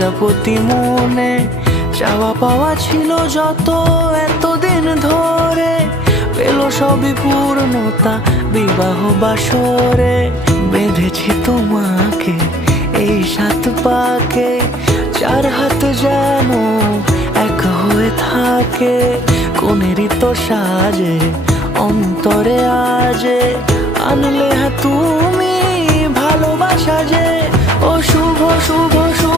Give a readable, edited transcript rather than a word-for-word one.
প্রজাপতি মনে চাওয়া পাওয়া ছিল যত এতদিন ধরে, পেল সবই পূর্ণতা বিবাহ বাসরে। বেঁধেছি তোমাকে এই 7 পাকে, 4 হাত যেন এক হয়ে থাকে। কোনেরই তো সাজে অন্তরে আজে আনলে তুমি ভালোবাসা যে। ও শুভ শুভ